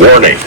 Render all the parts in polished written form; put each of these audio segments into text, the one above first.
Warning,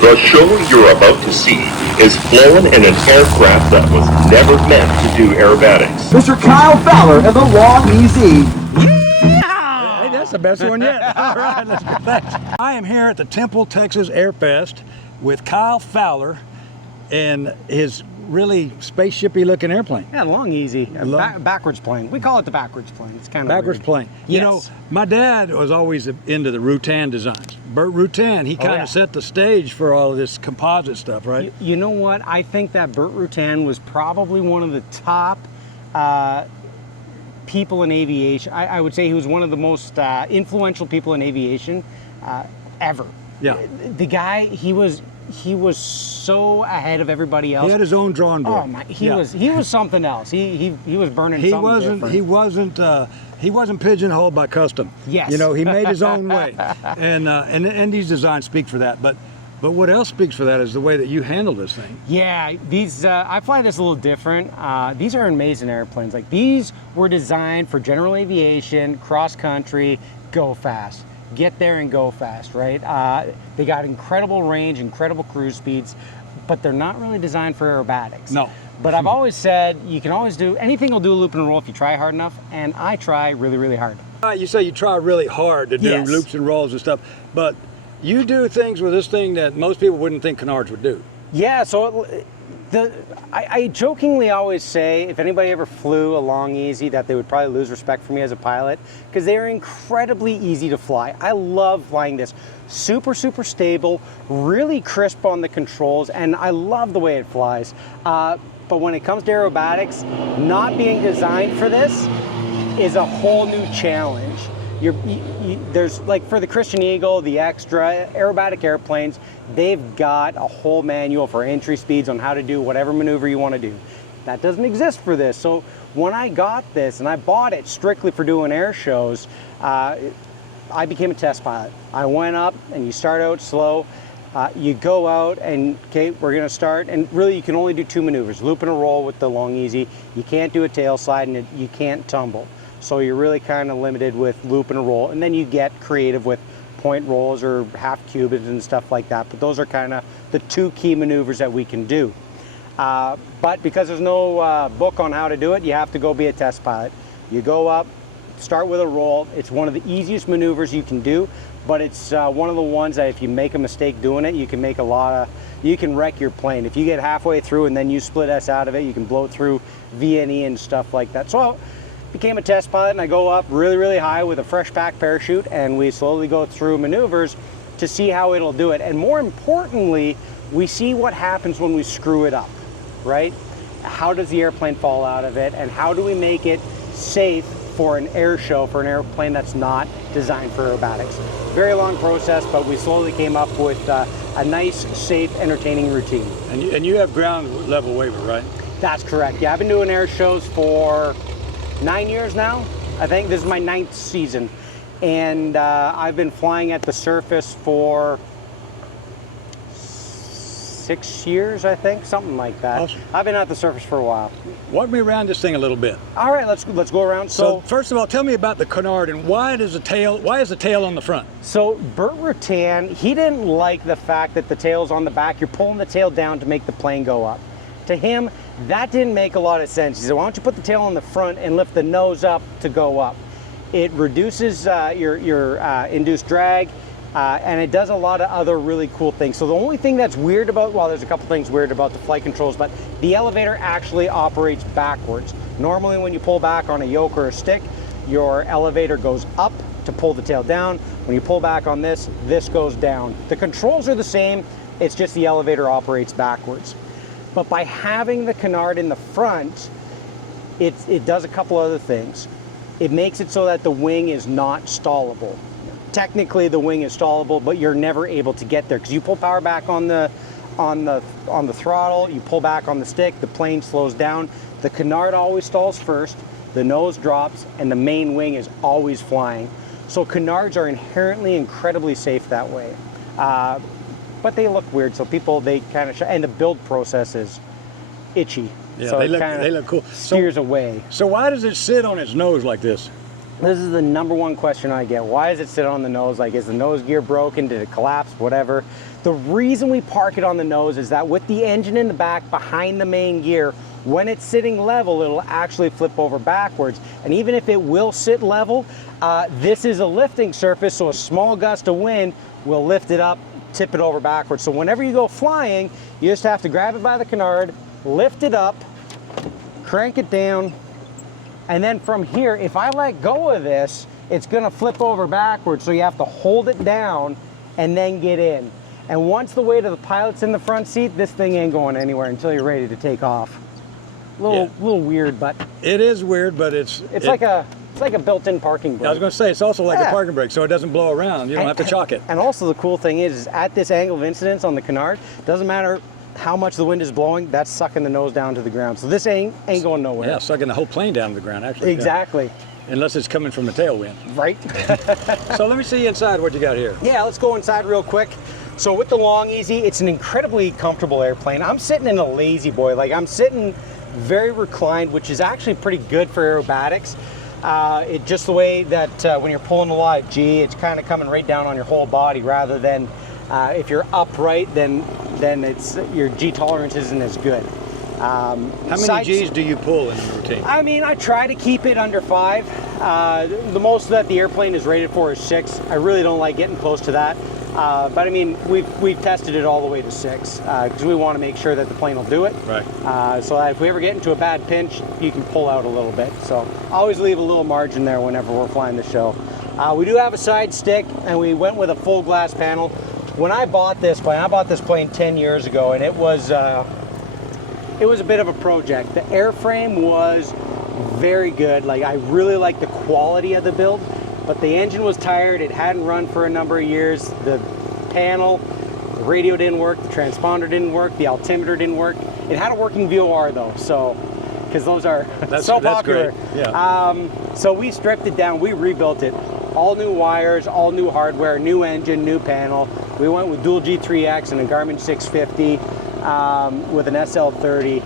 the show you're about to see is flown in an aircraft that was never meant to do aerobatics. Mr. Kyle Fowler and the GoEZ. Hey, that's the best one yet. All right, let's go. Thanks. I am here at the Temple Texas Airfest with Kyle Fowler and his really spaceshipy looking airplane. Yeah, GoEZ, backwards plane. We call it the backwards plane. It's kind of backwards weird. plane. Yes. You know, my dad was always into the Rutan designs. Burt Rutan, he kind of set the stage for all of this composite stuff, right? You know what? I think that Burt Rutan was probably one of the top people in aviation. I would say he was one of the most influential people in aviation ever. Yeah. The guy, he was so ahead of everybody else. He had his own drawing board. Oh my! He was something else. He was burning. He wasn't pigeonholed by custom. Yes. You know, he made his own way, and these designs speak for that. But what else speaks for that is the way that you handle this thing. Yeah, these I fly this a little different. These are amazing airplanes. Like, these were designed for general aviation, cross country, go fast. Get there and go fast, right? They got incredible range, incredible cruise speeds, but they're not really designed for aerobatics. No. But I've always said you can always do anything. Will do a loop and roll if you try hard enough, and I try really, really hard. You say you try really hard to do loops and rolls and stuff, but you do things with this thing that most people wouldn't think canards would do. Yeah, so I jokingly always say, if anybody ever flew a GoEZ, that they would probably lose respect for me as a pilot, because they're incredibly easy to fly. I love flying this. Super, super stable, really crisp on the controls, and I love the way it flies. But when it comes to aerobatics, not being designed for this is a whole new challenge. There's, like, for the Christian Eagle, the Extra, aerobatic airplanes, they've got a whole manual for entry speeds on how to do whatever maneuver you want to do. That doesn't exist for this. So when I got this, and I bought it strictly for doing air shows, I became a test pilot. I went up, and you start out slow. You go out, and okay, we're going to start, and really you can only do two maneuvers, loop and a roll with the GoEZ. You can't do a tail slide, and you can't tumble. So you're really kind of limited with loop and a roll, and then you get creative with point rolls or half cubids and stuff like that. But those are kind of the two key maneuvers that we can do. But because there's no book on how to do it, you have to go be a test pilot. You go up, start with a roll. It's one of the easiest maneuvers you can do, but it's one of the ones that if you make a mistake doing it, you can make you can wreck your plane. If you get halfway through and then you split S out of it, you can blow through VNE and stuff like that. So became a test pilot, and I go up really, really high with a fresh pack parachute, and we slowly go through maneuvers to see how it'll do it. And more importantly, we see what happens when we screw it up, right? How does the airplane fall out of it, and how do we make it safe for an air show, for an airplane that's not designed for aerobatics? Very long process, but we slowly came up with a nice, safe, entertaining routine. And you have ground level waiver, right? That's correct. Yeah, I've been doing air shows for 9 years now. I think this is my 9th season, and I've been flying at the surface for 6 years, I think, something like that. Awesome. I've been at the surface for a while. Walk me around this thing a little bit. All right, let's go around. So first of all, tell me about the canard, and why is the tail on the front? So Burt Rutan, he didn't like the fact that the tail's on the back. You're pulling the tail down to make the plane go up. To him, that didn't make a lot of sense. He said, why don't you put the tail on the front and lift the nose up to go up? It reduces your induced drag, and it does a lot of other really cool things. So the only thing that's weird about, well, there's a couple things weird about the flight controls, but the elevator actually operates backwards. Normally when you pull back on a yoke or a stick, your elevator goes up to pull the tail down. When you pull back on this, this goes down. The controls are the same, it's just the elevator operates backwards. But by having the canard in the front, it does a couple other things. It makes it so that the wing is not stallable. Technically, the wing is stallable, but you're never able to get there because you pull power back on the throttle, you pull back on the stick, the plane slows down. The canard always stalls first, the nose drops, and the main wing is always flying. So canards are inherently incredibly safe that way. But they look weird, so people, they kind of and the build process is itchy. Yeah, so they look cool. Steers away. So why does it sit on its nose like this? This is the #1 question I get. Why does it sit on the nose? Like, is the nose gear broken? Did it collapse? Whatever. The reason we park it on the nose is that with the engine in the back behind the main gear, when it's sitting level, it'll actually flip over backwards. And even if it will sit level, this is a lifting surface, so a small gust of wind will lift it up, tip it over backwards. So whenever you go flying, you just have to grab it by the canard, lift it up, crank it down, and then from here, if I let go of this, it's gonna flip over backwards, so you have to hold it down and then get in. And once the weight of the pilot's in the front seat, this thing ain't going anywhere until you're ready to take off. Little weird, but It is weird, but it's like a built-in parking brake. I was going to say it's also like a Yeah. parking brake, so it doesn't blow around. You don't have to chalk it. And also the cool thing is at this angle of incidence on the canard, doesn't matter how much the wind is blowing, that's sucking the nose down to the ground. So this ain't going nowhere. Yeah, sucking the whole plane down to the ground, actually. Exactly. Yeah. Unless it's coming from the tailwind. Right. So let me see inside what you got here. Yeah, let's go inside real quick. So with the Long Easy, it's an incredibly comfortable airplane. I'm sitting in a lazy boy. Like, I'm sitting very reclined, which is actually pretty good for aerobatics. It just the way that when you're pulling a live G, it's kind of coming right down on your whole body, rather than if you're upright, then it's your G tolerance isn't as good. How many G's do you pull in a routine? I mean, I try to keep it under 5. The most that the airplane is rated for is 6. I really don't like getting close to that. But I mean, we've tested it all the way to 6 because we want to make sure that the plane will do it. Right. So that if we ever get into a bad pinch, you can pull out a little bit. So always leave a little margin there whenever we're flying the show. We do have a side stick, and we went with a full glass panel. When I bought this plane 10 years ago, and it was a bit of a project. The airframe was very good. Like, I really like the quality of the build. But the engine was tired, it hadn't run for a number of years, the panel, the radio didn't work, the transponder didn't work, the altimeter didn't work. It had a working VOR though, so, because those are so popular. Great. Yeah. So we stripped it down, we rebuilt it. All new wires, all new hardware, new engine, new panel. We went with dual G3X and a Garmin 650 with an SL30.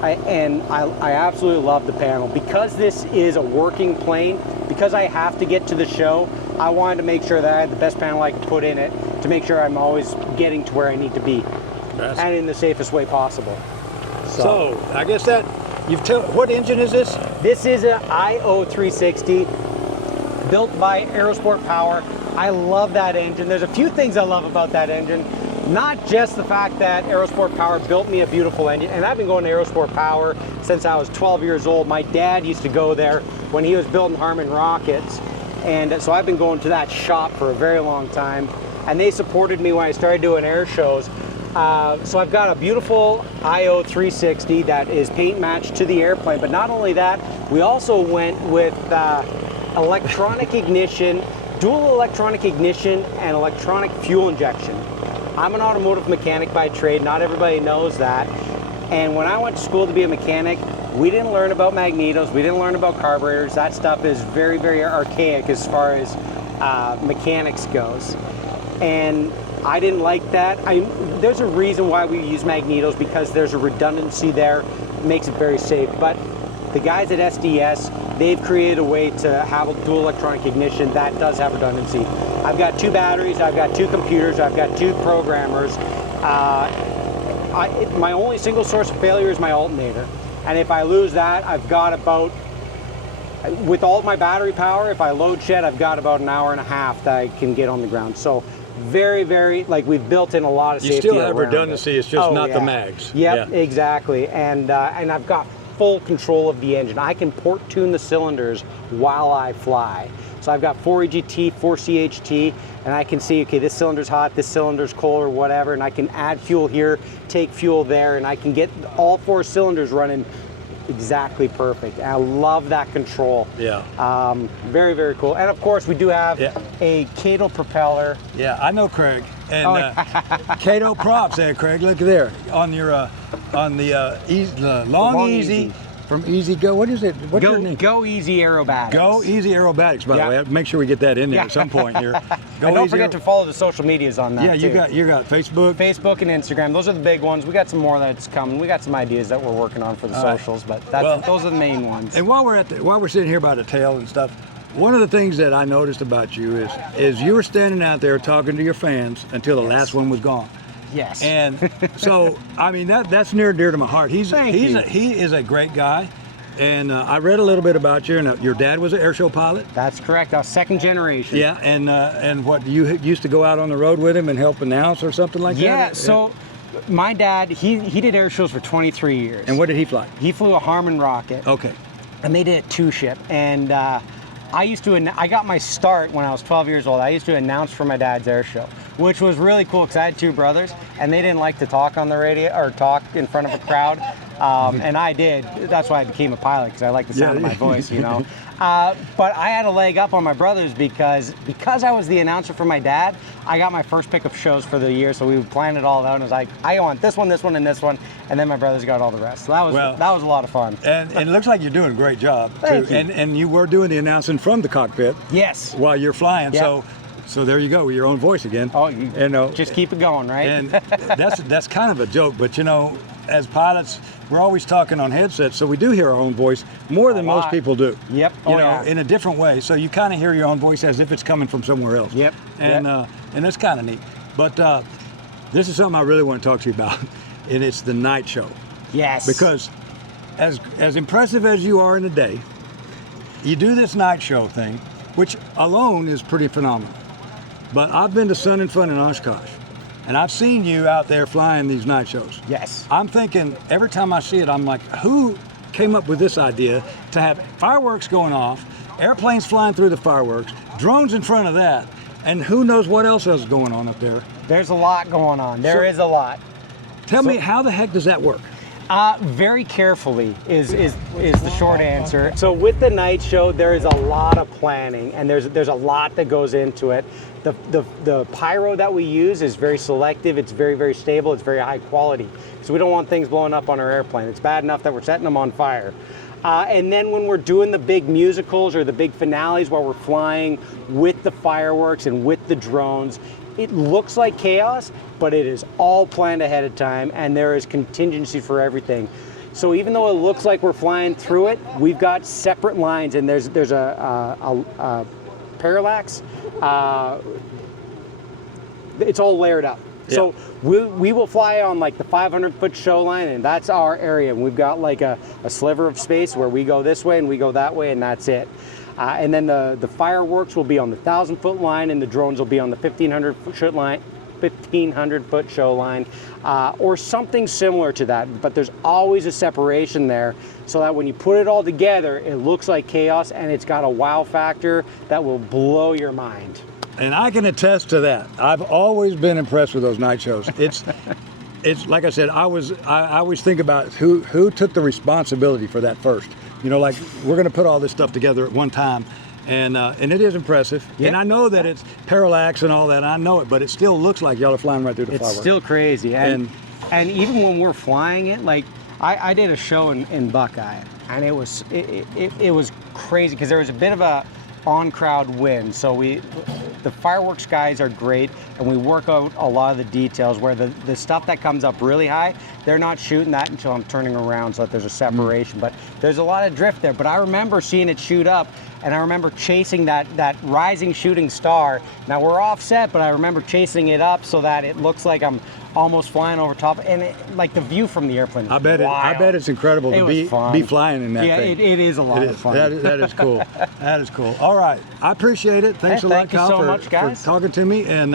I absolutely love the panel. Because this is a working plane, because I have to get to the show, I wanted to make sure that I had the best panel I could put in it to make sure I'm always getting to where I need to be and in the safest way possible. So I guess that what engine is this? This is an IO360 built by Aerosport Power. I love that engine. There's a few things I love about that engine. Not just the fact that Aerosport Power built me a beautiful engine, and I've been going to Aerosport Power since I was 12 years old. My dad used to go there when he was building Harmon rockets, and so I've been going to that shop for a very long time, and they supported me when I started doing air shows. So I've got a beautiful IO360 that is paint matched to the airplane, but not only that, we also went with electronic ignition, dual electronic ignition, and electronic fuel injection. I'm an automotive mechanic by trade, not everybody knows that. And when I went to school to be a mechanic, we didn't learn about magnetos, we didn't learn about carburetors. That stuff is very, very archaic as far as mechanics goes. And I didn't like that. There's a reason why we use magnetos, because there's a redundancy there, it makes it very safe. But the guys at SDS, they've created a way to have a dual electronic ignition that does have redundancy. I've got 2 batteries, I've got 2 computers, I've got 2 programmers. My only single source of failure is my alternator. And if I lose that, I've got about, with all of my battery power, if I load shed, I've got about an hour and a half that I can get on the ground. So very, very, like, we've built in a lot of safety. You still have around redundancy, it. it's just not the mags. Yep, yeah. Exactly. And I've got full control of the engine. I can port tune the cylinders while I fly. So I've got 4 EGT, 4 CHT, and I can see, okay, this cylinder's hot, this cylinder's cold, or whatever, and I can add fuel here, take fuel there, and I can get all 4 cylinders running exactly perfect. And I love that control. Yeah. Very, very cool. And of course, we do have a Cato propeller. Yeah, I know Craig. And Cato props there, Craig. Look there on your on the Long Easy from Easy Go. What is it? What's your name? GoEZ Aerobatics. GoEZ Aerobatics, by the way. Make sure we get that in there at some point here. And don't forget to follow the social medias on that. Yeah, you got Facebook. Facebook and Instagram. Those are the big ones. We got some more that's coming. We got some ideas that we're working on for the socials, but those are the main ones. And while we're sitting here by the tail and stuff, one of the things that I noticed about you is you were standing out there talking to your fans until the last one was gone. Yes. And so, I mean, that's near and dear to my heart. He is a great guy. And I read a little bit about you, and your dad was an airshow pilot. That's correct. I was second generation. Yeah, and what, you used to go out on the road with him and help announce or something like that? Yeah, so my dad, he did air shows for 23 years. And what did he fly? He flew a Harmon rocket. Okay. And they did a two-ship. And I got my start when I was 12 years old. I used to announce for my dad's air show, which was really cool because I had two brothers, and they didn't like to talk on the radio or talk in front of a crowd. And I did. That's why I became a pilot, because I like the sound of my voice, you know. But I had a leg up on my brothers because I was the announcer for my dad. I got my first pick of shows for the year, so we planned it all out. And it was like, I want this one, and this one, and then my brothers got all the rest. So that was a lot of fun. And it looks like you're doing a great job. Thank you. And you were doing the announcing from the cockpit. Yes. While you're flying. Yep. So there you go with your own voice again. Oh, you just keep it going, right? And that's kind of a joke, but you know, as pilots, we're always talking on headsets, so we do hear our own voice more than most people do. Yep. You know, in a different way. So you kind of hear your own voice as if it's coming from somewhere else. Yep. And that's kind of neat. But this is something I really want to talk to you about, and it's the night show. Yes. Because as impressive as you are in the day, you do this night show thing, which alone is pretty phenomenal. But I've been to Sun and Fun in Oshkosh, and I've seen you out there flying these night shows. Yes. I'm thinking, every time I see it, I'm like, who came up with this idea to have fireworks going off, airplanes flying through the fireworks, drones in front of that, and who knows what else is going on up there? There's a lot going on. There is a lot. Tell me, how the heck does that work? Very carefully is the short answer. So with the night show, there is a lot of planning, and there's a lot that goes into it. The pyro that we use is very selective. It's very, very stable. It's very high quality. So we don't want things blowing up on our airplane. It's bad enough that we're setting them on fire. And then when we're doing the big musicals or the big finales while we're flying with the fireworks and with the drones, it looks like chaos, but it is all planned ahead of time, and there is contingency for everything. So even though it looks like we're flying through it, we've got separate lines, and there's a parallax. It's all layered up. Yeah. So we will fly on like the 500-foot show line, and that's our area. And we've got like a sliver of space where we go this way and we go that way, and that's it. And then the fireworks will be on the 1,000-foot line, and the drones will be on the 1,500-foot show line, or something similar to that. But there's always a separation there, so that when you put it all together, it looks like chaos, and it's got a wow factor that will blow your mind. And I can attest to that. I've always been impressed with those night shows. It's like I said, I always think about who took the responsibility for that first. You know, like, we're going to put all this stuff together at one time, and it is impressive. Yeah. And I know that it's parallax and all that. I know it, but it still looks like y'all are flying right through the fireworks. It's still crazy. And even when we're flying it, like I did a show in Buckeye, and it was crazy because there was a bit of a on-crowd wind. So the fireworks guys are great, and we work out a lot of the details where the stuff that comes up really high, they're not shooting that until I'm turning around so that there's a separation. But there's a lot of drift there. But I remember seeing it shoot up, and I remember chasing that rising shooting star. Now we're offset, but I remember chasing it up so that it looks like I'm almost flying over top, and like the view from the airplane. I bet it's incredible to be flying in that thing. Yeah, it is a lot of fun. That is cool. That is cool. All right, I appreciate it. Thanks a lot, Kyle, for talking to me. And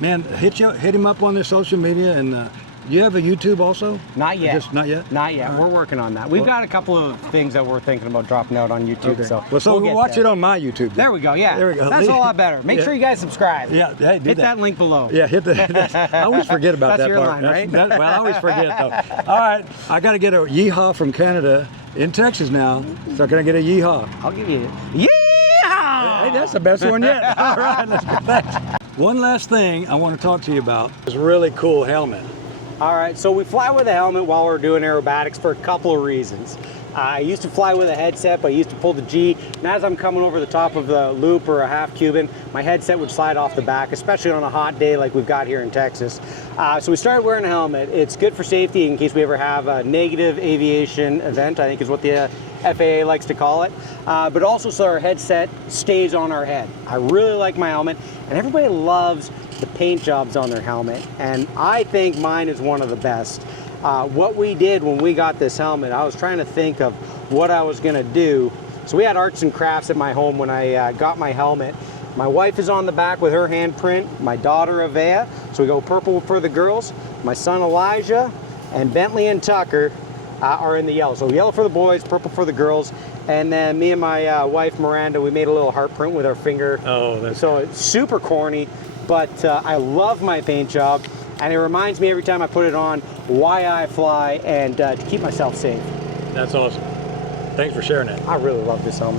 man, hit him up on their social media. And you have a YouTube also? Not yet. Not yet? Not yet. We're working on that. We've got a couple of things that we're thinking about dropping out on YouTube. Okay. So we'll watch it on my YouTube. There we go. Yeah. There we go. That's a lot better. Make sure you guys subscribe. Yeah. Hey, hit that link below. Yeah. Hit that. I always forget about that That's your part. line, right? Well, I always forget though. All right. I got to get a yeehaw from Canada in Texas now. So can I get a yeehaw? I'll give you yeehaw. Hey, that's the best one yet. All right. Let's go. Thanks. One last thing I want to talk to you about is a really cool helmet. All right, so we fly with a helmet while we're doing aerobatics for a couple of reasons. I used to fly with a headset, but I used to pull the G, and as I'm coming over the top of the loop or a half Cuban, my headset would slide off the back, especially on a hot day like we've got here in Texas. So we started wearing a helmet. It's good for safety in case we ever have a negative aviation event, I think is what the FAA likes to call it, but also so our headset stays on our head. I really like my helmet, and everybody loves the paint jobs on their helmet, and I think mine is one of the best. What we did when we got this helmet, I was trying to think of what I was gonna do. So we had arts and crafts at my home when I got my helmet. My wife is on the back with her handprint, my daughter Avea, so we go purple for the girls. My son Elijah and Bentley and Tucker are in the yellow. So yellow for the boys, purple for the girls. And then me and my wife Miranda, we made a little heart print with our finger. Oh, that's so it's super corny, but I love my paint job, and it reminds me every time I put it on why I fly and to keep myself safe. awesome. Thanks for sharing that. I really love this helmet.